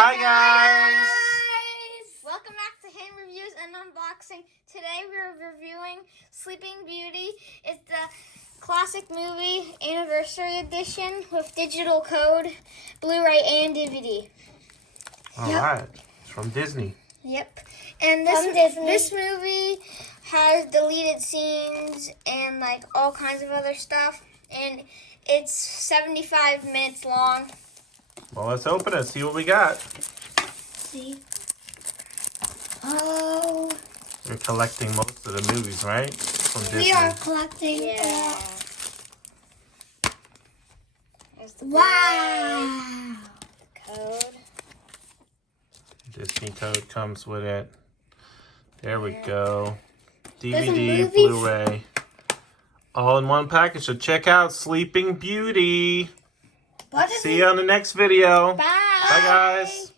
Hi guys! Welcome back to Hand Reviews and Unboxing. Today we're reviewing Sleeping Beauty. It's the classic movie anniversary edition with digital code, Blu-ray and DVD. Alright, it's from Disney. Yep. And this movie has deleted scenes and like all kinds of other stuff. And it's 75 minutes long. Well, let's open it, see what we got. See? Oh. We're collecting most of the movies, right? From Disney. We are collecting. Yeah. Wow. Code. Disney code comes with it. There we go. There's a DVD, movie. Blu-ray. All in one package. So check out Sleeping Beauty. What is See you on the next video. Bye. Bye guys.